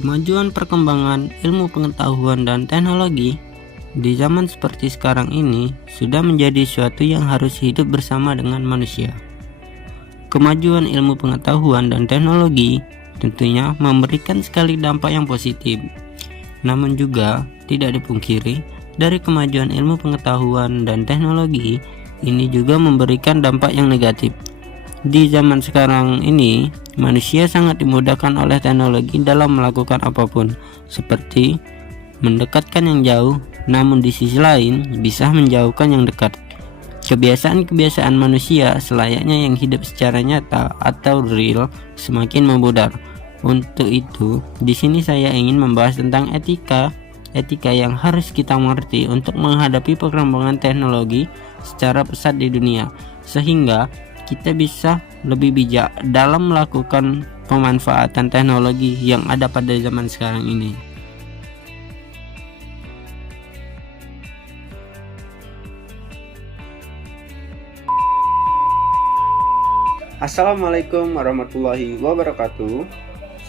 Kemajuan perkembangan ilmu pengetahuan dan teknologi di zaman seperti sekarang ini sudah menjadi suatu yang harus hidup bersama dengan manusia. Kemajuan ilmu pengetahuan dan teknologi tentunya memberikan sekali dampak yang positif. Namun juga tidak dipungkiri, dari kemajuan ilmu pengetahuan dan teknologi ini juga memberikan dampak yang negatif. Di zaman sekarang ini, manusia sangat dimudahkan oleh teknologi dalam melakukan apapun, seperti mendekatkan yang jauh, namun di sisi lain bisa menjauhkan yang dekat. Kebiasaan-kebiasaan manusia selayaknya yang hidup secara nyata atau real semakin memudar. Untuk itu, di sini saya ingin membahas tentang etika yang harus kita mengerti untuk menghadapi perkembangan teknologi secara pesat di dunia, sehingga kita bisa lebih bijak dalam melakukan pemanfaatan teknologi yang ada pada zaman sekarang ini. Assalamualaikum warahmatullahi wabarakatuh.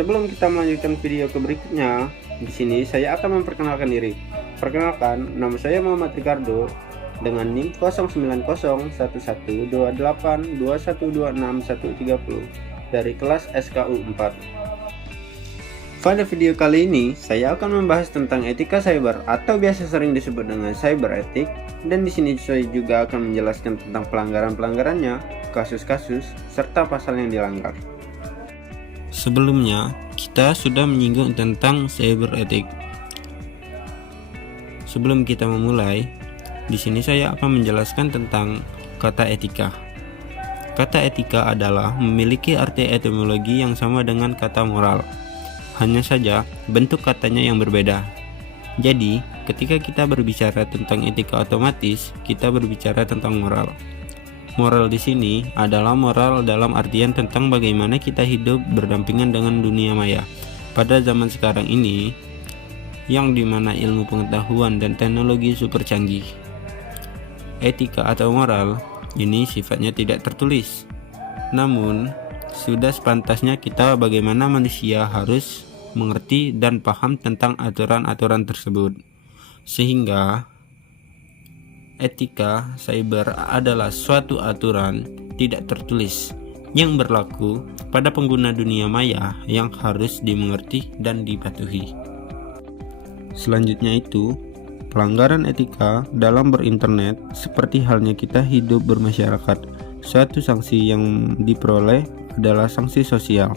Sebelum kita melanjutkan video ke berikutnya, di sini saya akan memperkenalkan diri. Perkenalkan, nama saya Muhammad Ricardo dengan NIM 09011282126130 dari kelas SKU 4. Pada video kali ini, saya akan membahas tentang etika cyber atau biasa sering disebut dengan cyber etik, dan di sini saya juga akan menjelaskan tentang pelanggaran-pelanggarannya, kasus-kasus, serta pasal yang dilanggar. Sebelumnya, kita sudah menyinggung tentang cyber etik. Sebelum kita memulai, di sini saya akan menjelaskan tentang kata etika. Kata etika adalah memiliki arti etimologi yang sama dengan kata moral. Hanya saja bentuk katanya yang berbeda. Jadi, ketika kita berbicara tentang etika, otomatis kita berbicara tentang moral. Moral di sini adalah moral dalam artian tentang bagaimana kita hidup berdampingan dengan dunia maya pada zaman sekarang ini, yang dimana ilmu pengetahuan dan teknologi super canggih. Etika atau moral ini sifatnya tidak tertulis, namun sudah sepantasnya kita bagaimana manusia harus mengerti dan paham tentang aturan-aturan tersebut, sehingga etika cyber adalah suatu aturan tidak tertulis yang berlaku pada pengguna dunia maya yang harus dimengerti dan dipatuhi. Selanjutnya itu, pelanggaran etika dalam berinternet seperti halnya kita hidup bermasyarakat. Suatu sanksi yang diperoleh adalah sanksi sosial.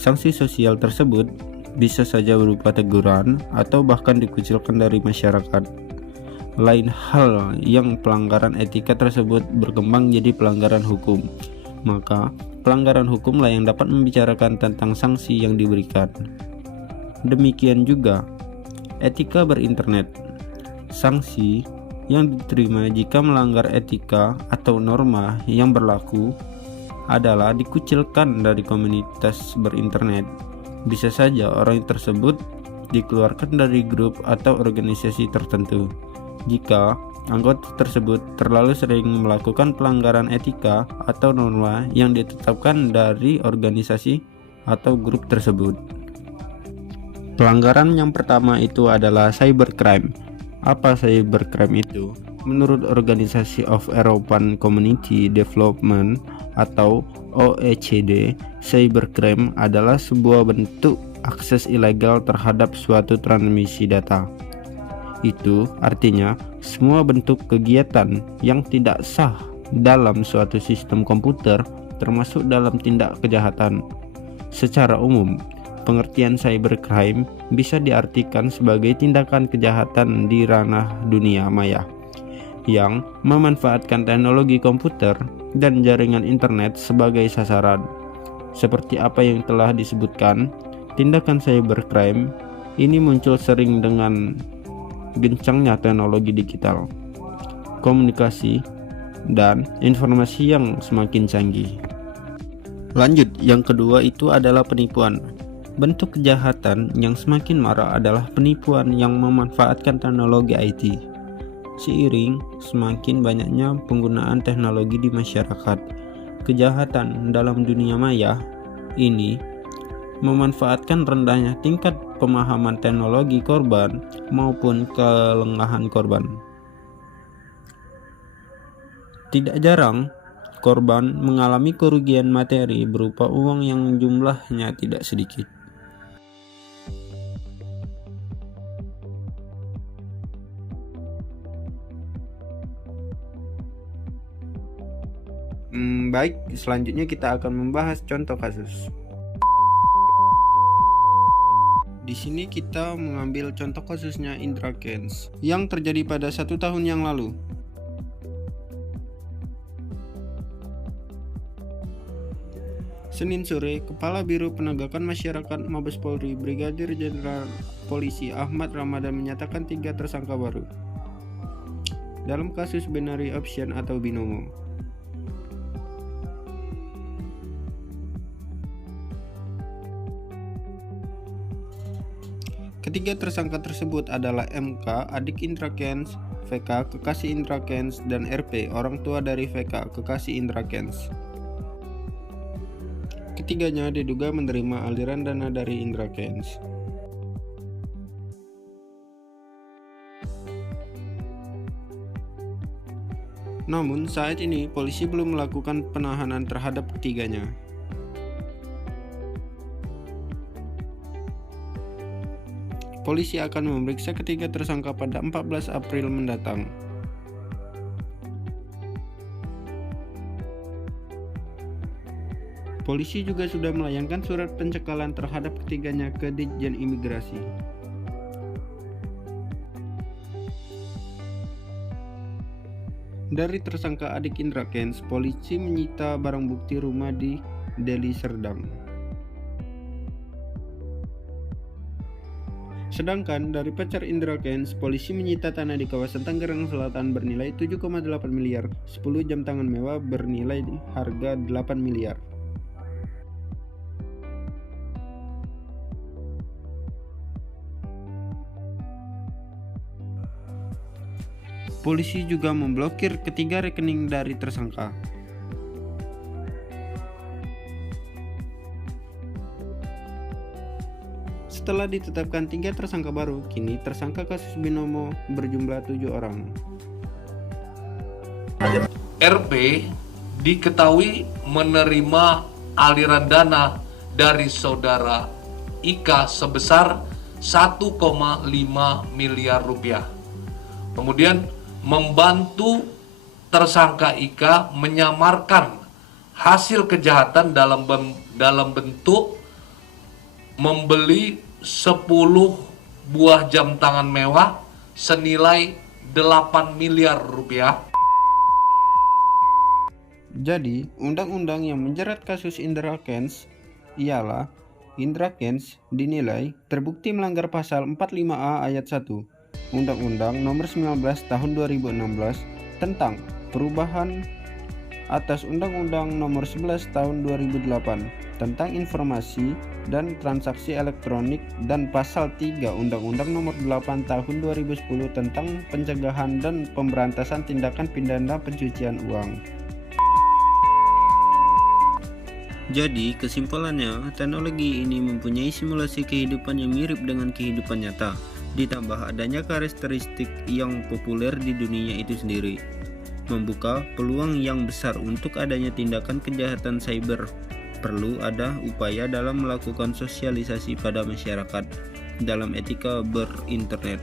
Sanksi sosial tersebut bisa saja berupa teguran atau bahkan dikucilkan dari masyarakat. Lain hal yang pelanggaran etika tersebut berkembang jadi pelanggaran hukum, maka pelanggaran hukumlah yang dapat membicarakan tentang sanksi yang diberikan. Demikian juga etika berinternet. Sanksi yang diterima jika melanggar etika atau norma yang berlaku adalah dikucilkan dari komunitas berinternet. Bisa saja orang tersebut dikeluarkan dari grup atau organisasi tertentu jika anggota tersebut terlalu sering melakukan pelanggaran etika atau norma yang ditetapkan dari organisasi atau grup tersebut. Pelanggaran yang pertama itu adalah cybercrime. Apa cybercrime itu? Menurut Organisasi of European Community Development atau OECD, cybercrime adalah sebuah bentuk akses ilegal terhadap suatu transmisi data. Itu artinya semua bentuk kegiatan yang tidak sah dalam suatu sistem komputer termasuk dalam tindak kejahatan. Secara umum, pengertian cybercrime bisa diartikan sebagai tindakan kejahatan di ranah dunia maya yang memanfaatkan teknologi komputer dan jaringan internet sebagai sasaran. Seperti apa yang telah disebutkan, tindakan cybercrime ini muncul sering dengan gencangnya teknologi digital, komunikasi, dan informasi yang semakin canggih. Lanjut, yang kedua itu adalah penipuan. Bentuk kejahatan yang semakin marak adalah penipuan yang memanfaatkan teknologi IT. Seiring semakin banyaknya penggunaan teknologi di masyarakat, kejahatan dalam dunia maya ini memanfaatkan rendahnya tingkat pemahaman teknologi korban maupun kelengahan korban. Tidak jarang, korban mengalami kerugian materi berupa uang yang jumlahnya tidak sedikit. Baik, selanjutnya kita akan membahas contoh kasus. Di sini kita mengambil contoh kasusnya Indra Kents yang terjadi pada 1 tahun yang lalu. Senin sore, Kepala Biro Penegakan Masyarakat Mabes Polri Brigadir Jenderal Polisi Ahmad Ramadan menyatakan 3 tersangka baru dalam kasus binary option atau binomo. Ketiga tersangka tersebut adalah MK, adik Indra Kents, VK, kekasih Indra Kents, dan RP, orang tua dari VK, kekasih Indra Kents. Ketiganya diduga menerima aliran dana dari Indra Kents. Namun saat ini polisi belum melakukan penahanan terhadap ketiganya. Polisi akan memeriksa ketiga tersangka pada 14 April mendatang. Polisi juga sudah melayangkan surat pencekalan terhadap ketiganya ke Ditjen Imigrasi. Dari tersangka adik Indra Kents, polisi menyita barang bukti rumah di Deli Serdang. Sedangkan dari pacar Indra Kents, polisi menyita tanah di kawasan Tangerang Selatan bernilai 7,8 miliar, 10 jam tangan mewah bernilai harga 8 miliar. Polisi juga memblokir ketiga rekening dari tersangka. Setelah ditetapkan 3 tersangka baru, kini tersangka kasus binomo berjumlah 7 orang. RP diketahui menerima aliran dana dari saudara Ika sebesar 1,5 miliar rupiah. Kemudian membantu tersangka Ika menyamarkan hasil kejahatan dalam bentuk membeli 10 buah jam tangan mewah senilai 8 miliar rupiah. Jadi, undang-undang yang menjerat kasus Indra Kents ialah Indra Kents dinilai terbukti melanggar pasal 45A ayat 1 Undang-Undang Nomor 19 Tahun 2016 tentang perubahan atas Undang-Undang Nomor 11 Tahun 2008 tentang informasi dan transaksi elektronik dan pasal 3 Undang-Undang Nomor 8 Tahun 2010 tentang pencegahan dan pemberantasan tindakan pidana pencucian uang. Jadi, kesimpulannya, teknologi ini mempunyai simulasi kehidupan yang mirip dengan kehidupan nyata, ditambah adanya karakteristik yang populer di dunia itu sendiri, membuka peluang yang besar untuk adanya tindakan kejahatan cyber. Perlu ada upaya dalam melakukan sosialisasi pada masyarakat dalam etika berinternet,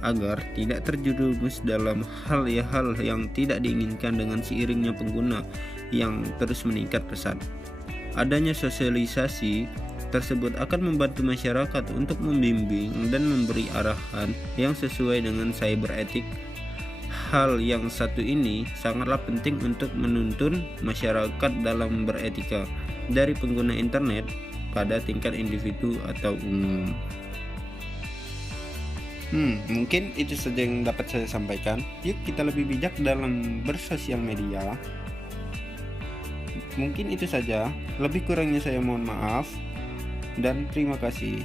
agar tidak terjerumus dalam hal-hal yang tidak diinginkan dengan seiringnya pengguna yang terus meningkat pesat. Adanya sosialisasi tersebut akan membantu masyarakat untuk membimbing dan memberi arahan yang sesuai dengan cyber etik. Hal yang satu ini sangatlah penting untuk menuntun masyarakat dalam beretika dari pengguna internet pada tingkat individu atau umum. Mungkin itu saja yang dapat saya sampaikan. Yuk kita lebih bijak dalam bersosial media. Mungkin itu saja, lebih kurangnya saya mohon maaf dan terima kasih.